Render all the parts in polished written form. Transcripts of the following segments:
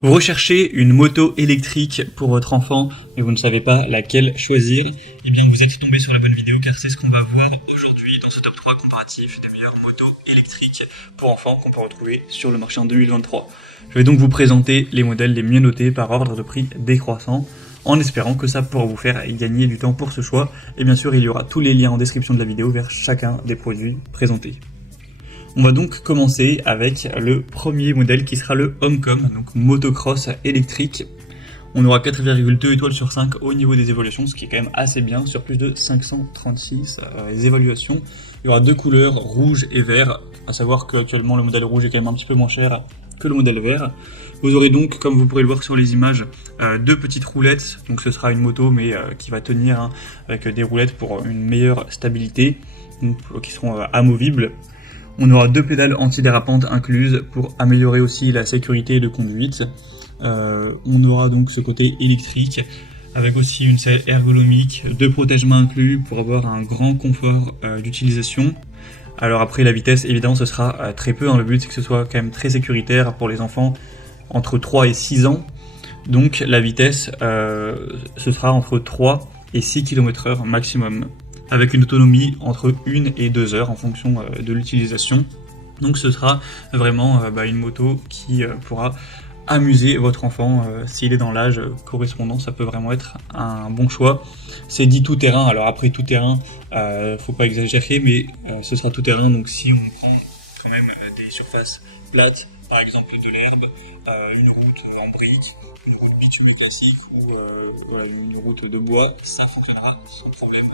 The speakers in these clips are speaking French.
Vous recherchez une moto électrique pour votre enfant, mais vous ne savez pas laquelle choisir, eh bien vous êtes tombé sur la bonne vidéo car c'est ce qu'on va voir aujourd'hui dans ce top 3 comparatif des meilleures motos électriques pour enfants qu'on peut retrouver sur le marché en 2023. Je vais donc vous présenter les modèles les mieux notés par ordre de prix décroissant, en espérant que ça pourra vous faire gagner du temps pour ce choix, et bien sûr il y aura tous les liens en description de la vidéo vers chacun des produits présentés. On va donc commencer avec le premier modèle qui sera le Homecom, donc motocross électrique. On aura 4,2 étoiles sur 5 au niveau des évaluations, ce qui est quand même assez bien, sur plus de 536 évaluations. Il y aura deux couleurs, rouge et vert, à savoir qu'actuellement le modèle rouge est quand même un petit peu moins cher que le modèle vert. Vous aurez donc, comme vous pourrez le voir sur les images, deux petites roulettes, donc ce sera une moto mais qui va tenir avec des roulettes pour une meilleure stabilité, donc, qui seront amovibles. On aura deux pédales antidérapantes incluses pour améliorer aussi la sécurité de conduite. On aura donc ce côté électrique avec aussi une selle ergonomique, deux protège-mains inclus pour avoir un grand confort d'utilisation. Alors après la vitesse évidemment ce sera très peu, le but c'est que ce soit quand même très sécuritaire pour les enfants entre 3 et 6 ans. Donc la vitesse ce sera entre 3 et 6 km/h maximum, avec une autonomie entre 1 et 2 heures en fonction de l'utilisation. Donc ce sera vraiment une moto qui pourra amuser votre enfant s'il est dans l'âge correspondant. Ça peut vraiment être un bon choix. C'est dit tout terrain, alors après tout terrain, faut pas exagérer, mais ce sera tout terrain, donc si on prend quand même des surfaces plates, par exemple de l'herbe, une route en briques, une route bitumée classique ou une route de bois, ça fonctionnera sans problème.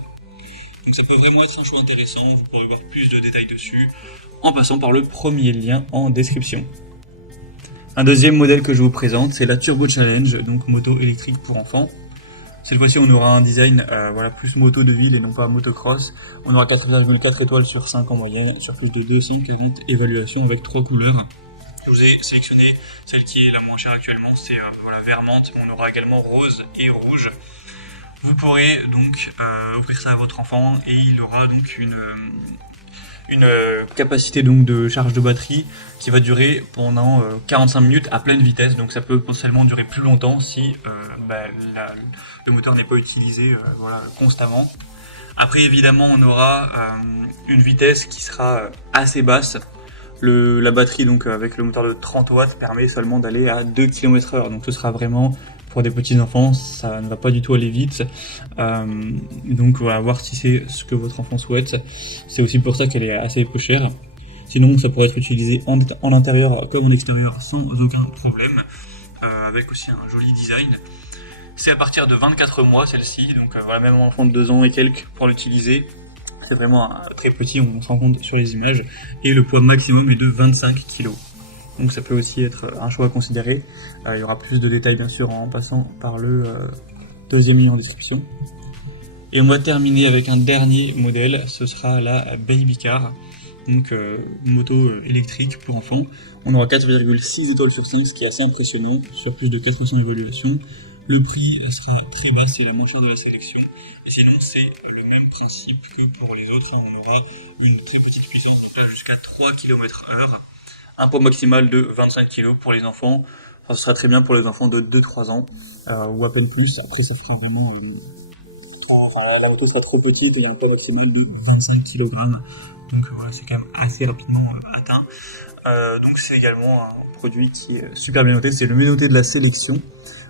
Donc ça peut vraiment être un choix intéressant, vous pourrez voir plus de détails dessus en passant par le premier lien en description. Un deuxième modèle que je vous présente, c'est la Turbo Challenge, donc moto électrique pour enfants. Cette fois-ci on aura un design plus moto de ville et non pas motocross. On aura 4,4 étoiles sur 5 en moyenne, sur plus de 240 évaluations avec 3 couleurs. Je vous ai sélectionné celle qui est la moins chère actuellement, c'est vert menthe, mais on aura également rose et rouge. Vous pourrez donc offrir ça à votre enfant et il aura donc une capacité donc de charge de batterie qui va durer pendant 45 minutes à pleine vitesse, donc ça peut potentiellement durer plus longtemps si le moteur n'est pas utilisé constamment. Après évidemment on aura une vitesse qui sera assez basse. La batterie donc avec le moteur de 30 watts permet seulement d'aller à 2 km/h, donc ce sera vraiment pour des petits enfants, ça ne va pas du tout aller vite. Donc voilà, voir si c'est ce que votre enfant souhaite. C'est aussi pour ça qu'elle est assez peu chère. Sinon, ça pourrait être utilisé en intérieur comme en extérieur sans aucun problème, avec aussi un joli design. C'est à partir de 24 mois celle-ci, donc même un enfant de 2 ans et quelques pour l'utiliser. C'est vraiment très petit, on se rend compte sur les images. Et le poids maximum est de 25 kg. Donc ça peut aussi être un choix à considérer. Il y aura plus de détails bien sûr en passant par le deuxième lien en description. Et on va terminer avec un dernier modèle, ce sera la Baby Car, donc moto électrique pour enfants. On aura 4,6 étoiles sur 5, ce qui est assez impressionnant, sur plus de 400 évaluations. Le prix sera très bas, c'est la moins chère de la sélection. Et sinon c'est le même principe que pour les autres, on aura une très petite puissance, donc là jusqu'à 3 km/h. Un poids maximal de 25 kg pour les enfants. Ça sera très bien pour les enfants de 2-3 ans ou à peine plus. Après ça fera vraiment la moto sera trop petite et il y a un poids maximal de 25 kg. Donc voilà, c'est quand même assez rapidement atteint. Donc c'est également un produit qui est super bien noté, c'est le mieux noté de la sélection.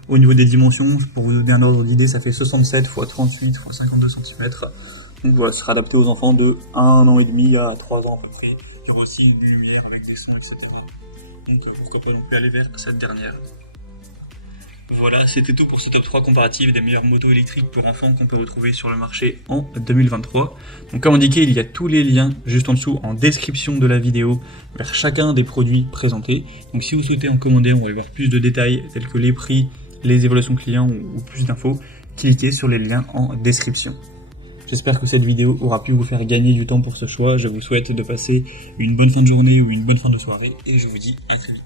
Au niveau des dimensions, pour vous donner un ordre d'idée, ça fait 67 x 38 x 52 cm. Donc voilà, ça sera adapté aux enfants de 1 an et demi à 3 ans à peu près. Il y aura aussi une lumière avec des sons, etc. Donc pourquoi pas non plus aller vers cette dernière. Voilà, c'était tout pour ce top 3 comparatif des meilleures motos électriques pour enfants qu'on peut retrouver sur le marché en 2023. Donc comme indiqué, il y a tous les liens juste en dessous en description de la vidéo vers chacun des produits présentés. Donc si vous souhaitez en commander, on va aller voir plus de détails tels que les prix, les évaluations clients ou plus d'infos, cliquez sur les liens en description. J'espère que cette vidéo aura pu vous faire gagner du temps pour ce choix. Je vous souhaite de passer une bonne fin de journée ou une bonne fin de soirée et je vous dis à très vite.